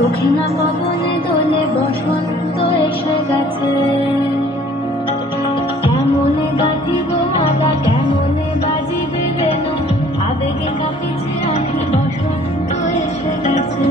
দক্ষিণা পবনে দোলে বসন্ত এসে গেছে। কেমনে গাঁথিব মালা, কেমনে বাজিবে বেনু, আবেগে কাঁপিছে আঁখি, বসন্ত এসে গেছে।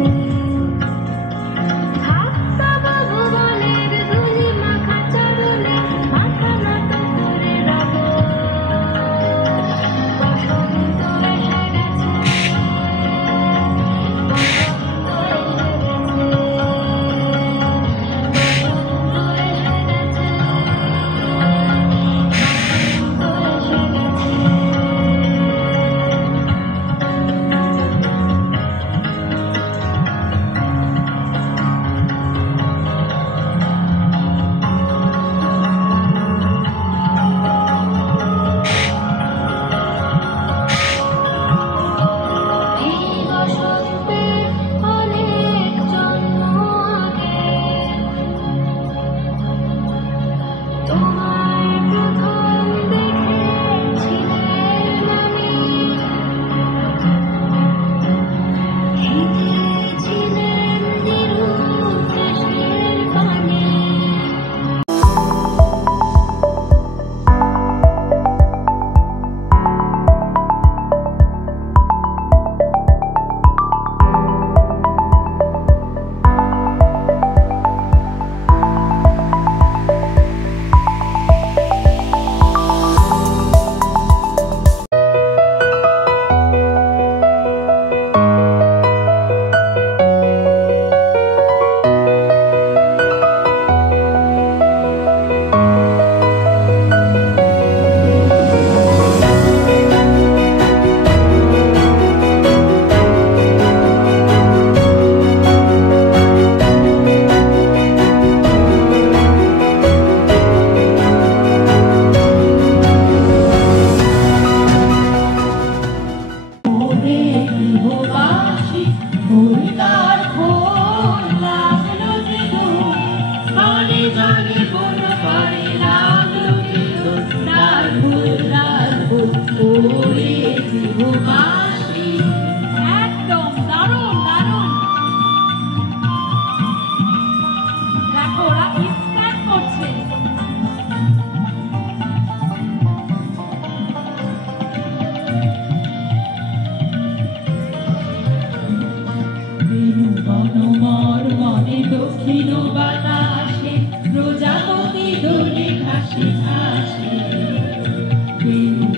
দক্ষিণ বাতাসে প্রজাপতি দোলে ঘাসে ঘাসে,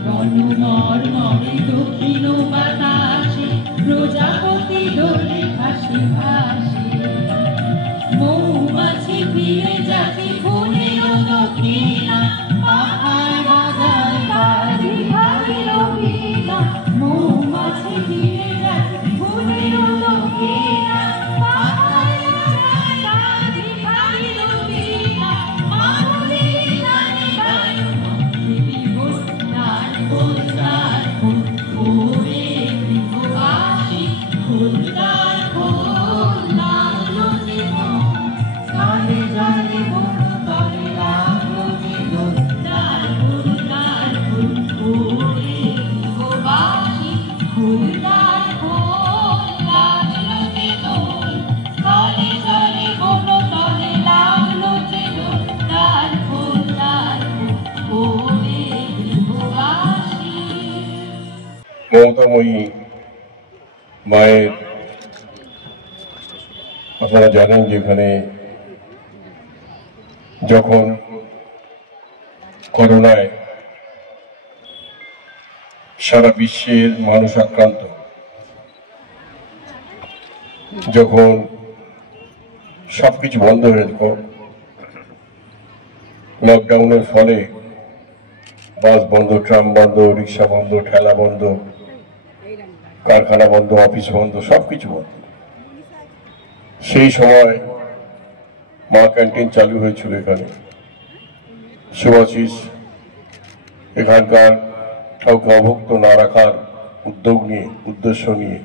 বনমর মরে দক্ষিণ বাতাসে প্রজাপতি দোলে ঘাসে ঘাসে। মৌমাছি ফিরে যাচ্ছে ফুলের দক্ষিণা, পাহাড় বাজায় বাড়ি ভাবিল ভিনা। মৌমাছি ফিরে যাচ্ছে ফুলের দক্ষিণা, মমতাময়ী মায়ের আপনারা জানেন যে এখানে যখন করোনায় সারা বিশ্বের মানুষ আক্রান্ত, যখন সবকিছু বন্ধ হয়ে যেত, লকডাউনের ফলে বাস বন্ধ, ট্রাম বন্ধ, রিক্সা বন্ধ, ঠেলা বন্ধ, কারখানা বন্ধ, অফিস বন্ধ, সবকিছু বন্ধ। সেই সময় মা ক্যান্টিন চালু হয়েছিল এখানে। শুভাশিস এখানকার কাউকে অভুক্ত না রাখার উদ্দেশ্য নিয়ে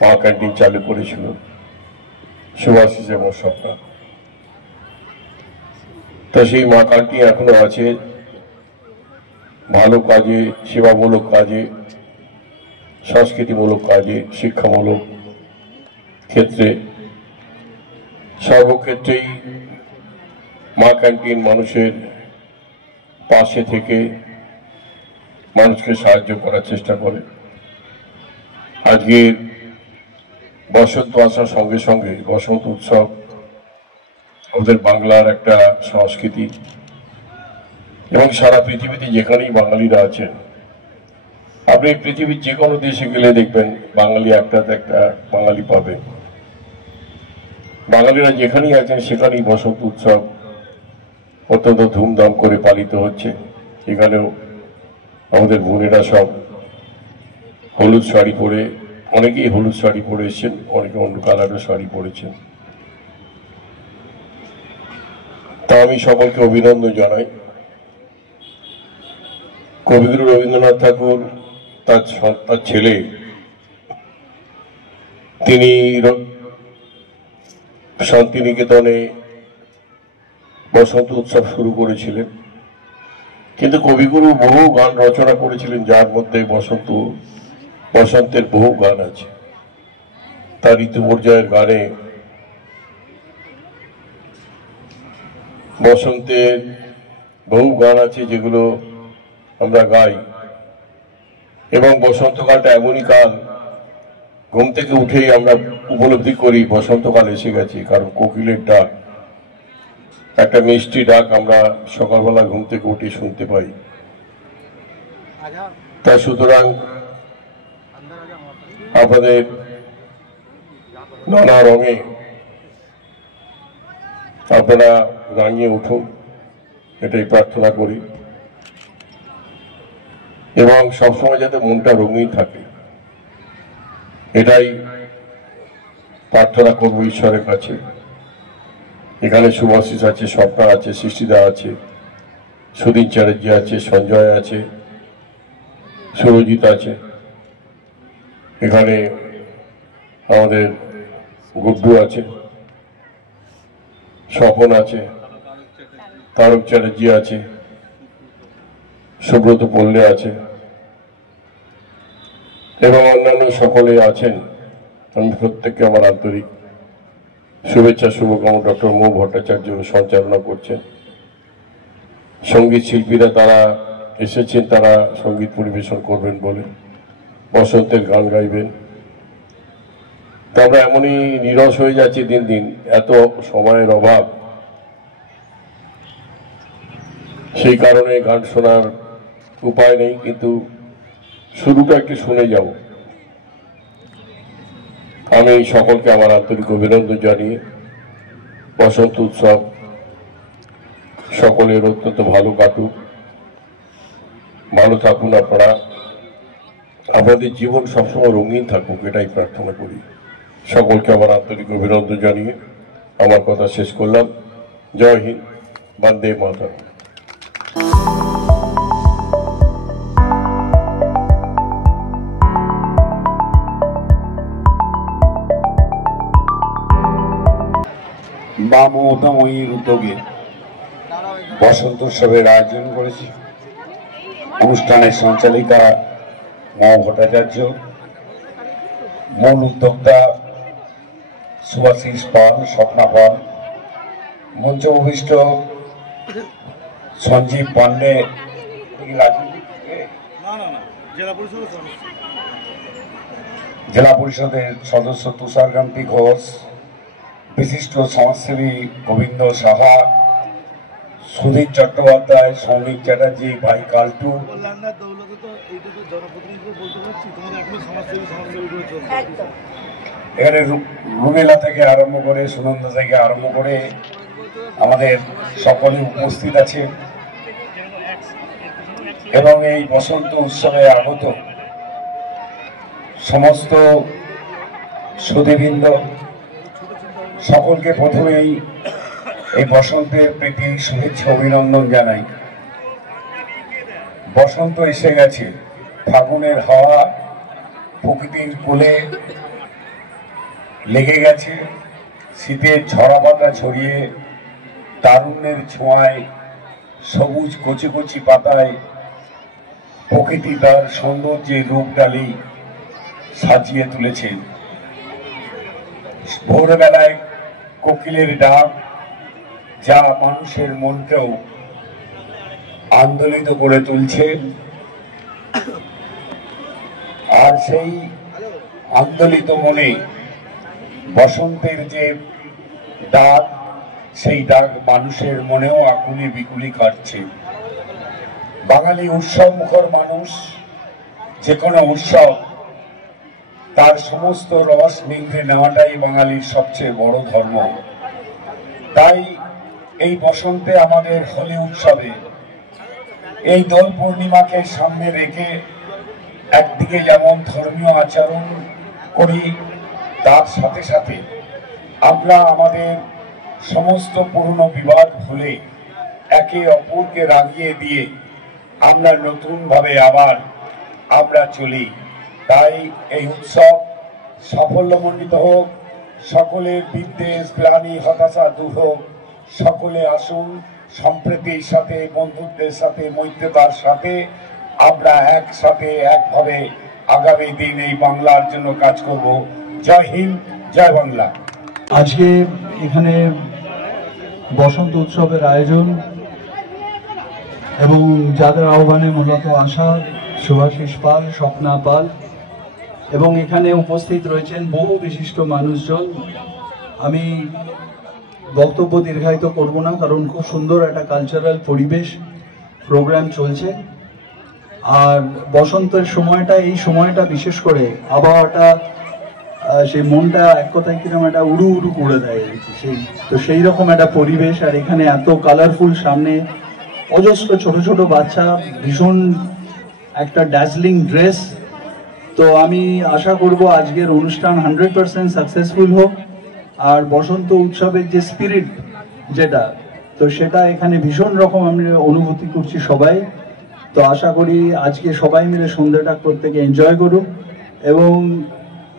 মা ক্যান্টিন চালু করেছিল শুভাশিস এবং স্বপ্না। তা সেই মা ক্যান্টিন এখনো আছে, ভালো কাজে, সেবামূলক কাজে, সংস্কৃতিমূলক কাজে, শিক্ষামূলক ক্ষেত্রে সর্বক্ষেত্রেই মা ক্যান্টিন মানুষের পাশে থেকে মানুষকে সাহায্য করার চেষ্টা করে। আজকে বসন্ত আসার সঙ্গে সঙ্গে বসন্ত উৎসব আমাদের বাংলার একটা সংস্কৃতি, এবং সারা পৃথিবীতে যেখানেই বাঙালিরা আছেন, আপনি পৃথিবীর যে কোনো দেশে গেলে দেখবেন বাঙালি একটা বাঙালি পাবেন। বাঙালিরা যেখানেই আছেন সেখানেই বসন্ত উৎসব অত্যন্ত ধুমধাম করে পালিত হচ্ছে। এখানেও আমাদের বোনেরা সব হলুদ শাড়ি পরে, অনেকেই হলুদ শাড়ি পরে এসেছেন, অনেকে অন্য কালারের শাড়ি পরেছেন। তা আমি সকলকে অভিনন্দন জানাই। কবিগুরু রবীন্দ্রনাথ ঠাকুর তার ছেলে, তিনি শান্তিনিকেতনে বসন্ত উৎসব শুরু করেছিলেন, কিন্তু কবিগুরু বহু গান রচনা করেছিলেন, যার মধ্যে বসন্তের বহু গান আছে। তার ঋতু পর্যায়ের গানে বসন্তের বহু গান আছে যেগুলো আমরা গাই। এবং বসন্তকালটা এমনই কাল, ঘুম থেকে উঠেই আমরা উপলব্ধি করি বসন্তকাল এসে গেছে, কারণ কোকিলের ডাক, একটা মিষ্টি ডাক আমরা সকালবেলা ঘুম থেকে উঠে শুনতে পাই। তা সুতরাং আপনাদের নানা রঙে আপনারা রাঙিয়ে উঠুন, এটাই প্রার্থনা করি, এবং সবসময় যাতে মনটা রঙিন থাকে এটাই প্রার্থনা করবো ঈশ্বরের কাছে। এখানে শুভাশিস আছে, স্বপ্না আছে, সৃষ্টিদা আছে, সুদীন চ্যাটার্জি আছে, সঞ্জয় আছে, সুরজিৎ আছে, এখানে আমাদের গুড্ডু আছে, স্বপন আছে, তারক চ্যাটার্জি আছে, সুব্রত পল্লে আছে, এবং অন্যান্য সকলে আছেন। আমি প্রত্যেককে আমার আন্তরিক শুভেচ্ছা শুভকামনা। ডক্টর মৌ ভট্টাচার্য সঞ্চালনা করছেন। সঙ্গীত শিল্পীরা তারা এসেছেন, তারা সঙ্গীত পরিবেশন করবেন বলে, বসন্তের গান গাইবেন। তা আমরা এমনই নিরস হয়ে যাচ্ছি দিন দিন, এত সময়ের অভাব, সেই কারণে গান শোনার উপায় নেই, কিন্তু শুরুটা একটু শুনে যাব। আমি সকলকে আমার আন্তরিক অভিনন্দন জানিয়ে বসন্ত উৎসব সকলের অত্যন্ত ভালো কাটুক, ভালো থাকুন আপনারা, আপনাদের জীবন সবসময় রঙিন থাকুক, এটাই প্রার্থনা করি। সকলকে আমার আন্তরিক অভিনন্দন জানিয়ে আমার কথা শেষ করলাম। জয় হিন্দ, বন্দে মাতরম। মা মমতাময়ীর উদ্যোগে বসন্ত উৎসবের আয়োজন করেছি। অনুষ্ঠানের সঞ্চালিকা মৌ ভট্টাচার্য, মূল উদ্যোক্তা শুভাশিস পাল, স্বপ্না পাল, মঞ্চ উপবিষ্ট সঞ্জীব পান্ডে, জেলা পরিষদের সদস্য তুষারকান্তি ঘোষ, বিশিষ্ট সমাজসেবী গোবিন্দ সাহা, সুধীর চট্টোপাধ্যায়, সৌমিক চ্যাটার্জি, ভাই কাল্টু, এখানে রুমেলা থেকে আরম্ভ করে, সুনন্দা থেকে আরম্ভ করে আমাদের সকলে উপস্থিত আছে, এবং এই বসন্ত উৎসবে আগত সমস্ত সুধীবৃন্দ সকলকে প্রথমেই এই বসন্তের প্রীতি শুভেচ্ছা অভিনন্দন জানাই। বসন্ত এসে গেছে, ফাগুনের হাওয়া প্রকৃতির কোলে লেগে গেছে, শীতের ঝরা পাতা ছড়িয়ে তারুণ্যের ছোঁয়ায় সবুজ কচি কচি পাতায় প্রকৃতি তার সৌন্দর্যের রূপডালি সাজিয়ে তুলেছে। ভোরবেলায় কোকিলের ডাক, যা মানুষের মনকেও আন্দোলিত করে তুলছে। আর সেই আন্দোলিত মনে বসন্তের যে ডাক, সেই ডাক মানুষের মনেও আকুলি বিকুলি কাটছে। বাঙালি উৎসব মুখর মানুষ, যে কোনো উৎসব তার সমস্ত রস নিংড়ে নেওয়াটাই বাঙালির সবচেয়ে বড় ধর্ম। তাই এই বসন্তে আমাদের হোলি উৎসবে এই দোল পূর্ণিমাকে সামনে রেখে একদিকে যেমন ধর্মীয় আচরণ করি, তার সাথে সাথে আমরা আমাদের সমস্ত পুরনো বিবাদ ভুলে একে অপরকে রাগিয়ে দিয়ে আমরা নতুনভাবে আবার আমরা চলি। তাই এই উৎসব সাফল্যমণ্ডিত হোক, সকলের বিদ্বেষ গ্লানি হতাশা দূর হোক। সকলে আসুন, সম্প্রীতির সাথে, বন্ধুত্বের সাথে, মৈত্রতার সাথে আমরা একসাথে একভাবে আগামী দিন এই বাংলার জন্য কাজ করব। জয় হিন্দ, জয় বাংলা। আজকে এখানে বসন্ত উৎসবের আয়োজন এবং যাদের আহ্বানে মূলত আসা শুভাশিস পাল, স্বপ্না পাল এবং এখানে উপস্থিত রয়েছেন বহু বিশিষ্ট মানুষজন। আমি বক্তব্য দীর্ঘায়িত করব না, কারণ খুব সুন্দর একটা কালচারাল পরিবেশ প্রোগ্রাম চলছে। আর বসন্তের সময়টা, এই সময়টা বিশেষ করে আবহাওয়াটা, সেই মনটা এক কথায় কিরকম একটা উড়ু উড়ু করে দেয় আর কি। সেই রকম একটা পরিবেশ। আর এখানে এত কালারফুল, সামনে অজস্র ছোট ছোট বাচ্চা, ভীষণ একটা ড্যাজলিং ড্রেস। তো আমি আশা করব আজকের অনুষ্ঠান 100% সাকসেসফুল হোক। আর বসন্ত উৎসবের যে স্পিরিট যেটা, তো সেটা এখানে ভীষণ রকম আমরা অনুভূতি করছি সবাই। তো আশা করি আজকে সবাই মিলে সন্ধ্যাটা প্রত্যেকে এনজয় করুক। এবং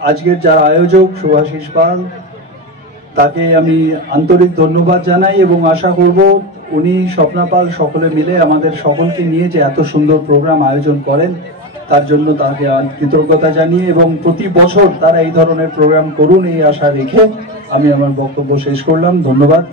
আজকের যারা আয়োজক শুভাশিস পাল, তাকে আমি আন্তরিক ধন্যবাদ জানাই এবং আশা করব উনি, স্বপ্না পাল সকলে মিলে আমাদের সকলকে নিয়ে যে এত সুন্দর প্রোগ্রাম আয়োজন করেন, তার জন্য তাকে কৃতজ্ঞতা জানিয়ে এবং প্রতি বছর তারা এই ধরনের প্রোগ্রাম করুন এই আশা রেখে আমি আমার বক্তব্য শেষ করলাম। ধন্যবাদ।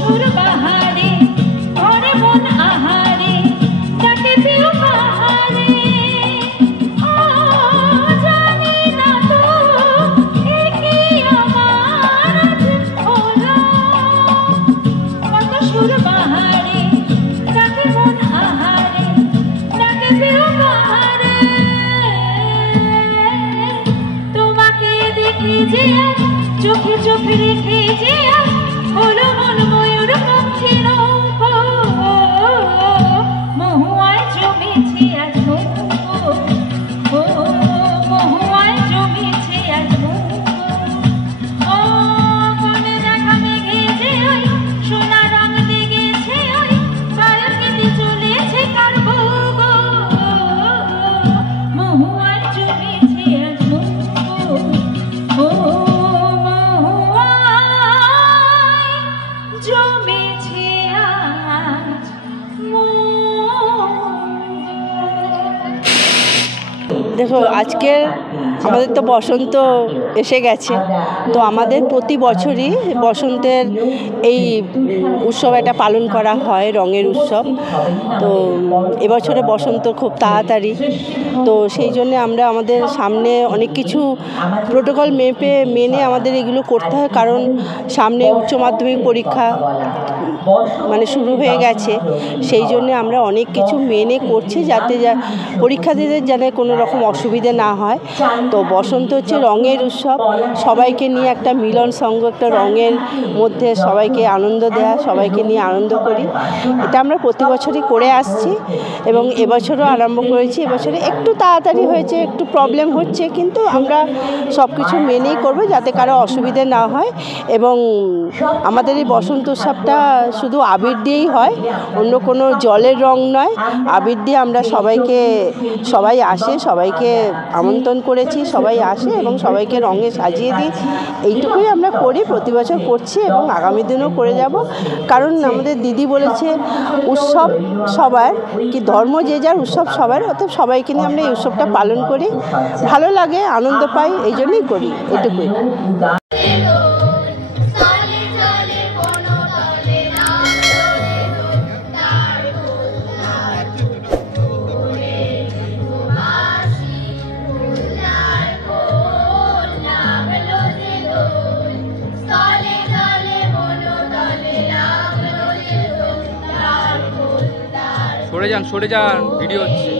সুর বাহার দেখো আজকে আমাদের তো বসন্ত এসে গেছে, তো আমাদের প্রতি বছরই বসন্তের এই উৎসব একটা পালন করা হয়, রঙের উৎসব। তো এবছরে বসন্ত খুব তাড়াতাড়ি, তো সেই জন্য আমরা আমাদের সামনে অনেক কিছু প্রোটোকল মেনে আমাদের এগুলো করতে হয়, কারণ সামনে উচ্চ মাধ্যমিক পরীক্ষা মানে শুরু হয়ে গেছে। সেই জন্য আমরা অনেক কিছু মেনে করছি যাতে পরীক্ষার্থীদের যেন কোনো রকম অসুবিধে না হয়। তো বসন্ত হচ্ছে রঙের উৎসব, সবাইকে নিয়ে একটা মিলন সঙ্গ, একটা রঙের মধ্যে সবাইকে আনন্দ দেওয়া, সবাইকে নিয়ে আনন্দ করি। এটা আমরা প্রতি বছরই করে আসছি এবং এবছরও আরম্ভ করেছি। এবছরে একটু তাড়াতাড়ি হয়েছে, একটু প্রবলেম হচ্ছে, কিন্তু আমরা সব কিছু মেনেই করবো যাতে কারো অসুবিধে না হয়। এবং আমাদের এই বসন্ত উৎসবটা শুধু আবির দিয়েই হয়, অন্য কোনো জলের রং নয়, আবির দিয়ে আমরা সবাই আসে, সবাইকে আমন্ত্রণ করেছি, সবাই আসে এবং সবাইকে রঙে সাজিয়ে দিই। এইটুকুই আমরা করি, প্রতি বছর করছি এবং আগামী দিনও করে যাব। কারণ আমাদের দিদি বলেছে উৎসব সবার, কি ধর্ম যে যার, উৎসব সবার, অর্থাৎ সবাইকে নিয়ে আমরা এই উৎসবটা পালন করি, ভালো লাগে, আনন্দ পাই, এই জন্যই করি, এটুকুই। সরে যান ভিডিও হচ্ছে।